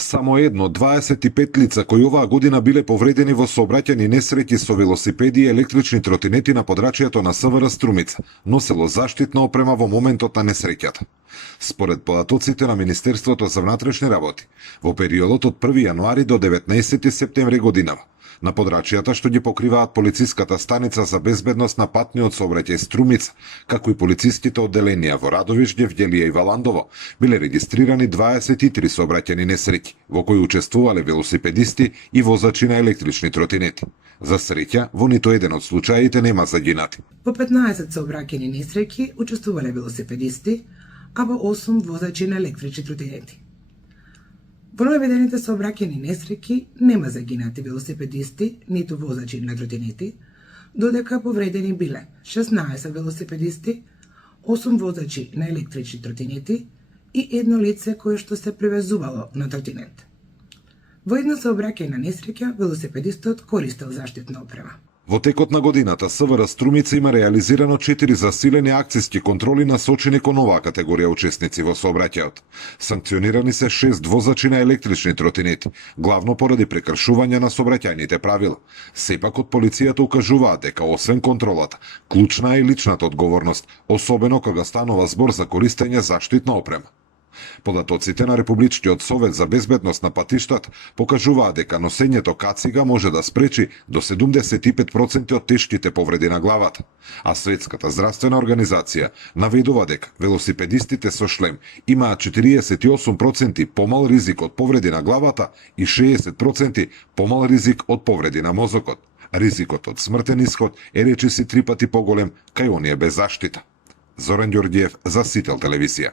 Само едно 25 лица кои оваа година биле повредени во сообраќајни несреќи со велосипеди и електрични тротинети на подрачјето на СВР Струмица носело заштитна опрема во моментот на несреќата. Според податоците на Министерството за внатрешни работи, во периодот од 1 јануари до 19 септември годинава, на подрачјата што ги покриваат полициската станица за безбедност на патниот сообраќај Струмица, како и полициските одделенија во Радовиш, Гевѓелија и Валандово, биле регистрирани 23 сообраќајни несреќи, во кои учествувале велосипедисти и возачи на електрични тротинети. За среќа, во ниту еден од случаите нема загинати. Во 15 сообраќајни несреќи учествувале велосипедисти, а во 8 возачи на електрични тротинети. Во наведените сообраќајни несреќи нема загинати велосипедисти, ниту возачи на тротинети, додека повредени биле 16 велосипедисти, 8 возачи на електрични тротинети и едно лице кое што се превезувало на тротинет. Во една сообраќајна несреќа велосипедистот користел заштитна опрема. Во текот на годината СВР Струмица има реализирано 4 засилени акциски контроли насочени кон оваа категорија учесници во сообраќајот. Санкционирани се 6 возачи на електрични тротинети, главно поради прекршување на сообраќајните правила. Сепак од полицијата укажуваат дека освен контролата, клучна е и личната одговорност, особено кога станува збор за користење заштитна опрема. Податоците на Републичкиот совет за безбедност на патиштата покажуваат дека носењето кацига може да спречи до 75% од тешките повреди на главата, а Светската здравствена организација наведува дека велосипедистите со шлем имаат 48% помал ризик од повреди на главата и 60% помал ризик од повреди на мозокот. Ризикот од смртен исход е речиси 3 пати поголем кај оние без заштита. Зоран Ѓорѓиев за Сител телевизија.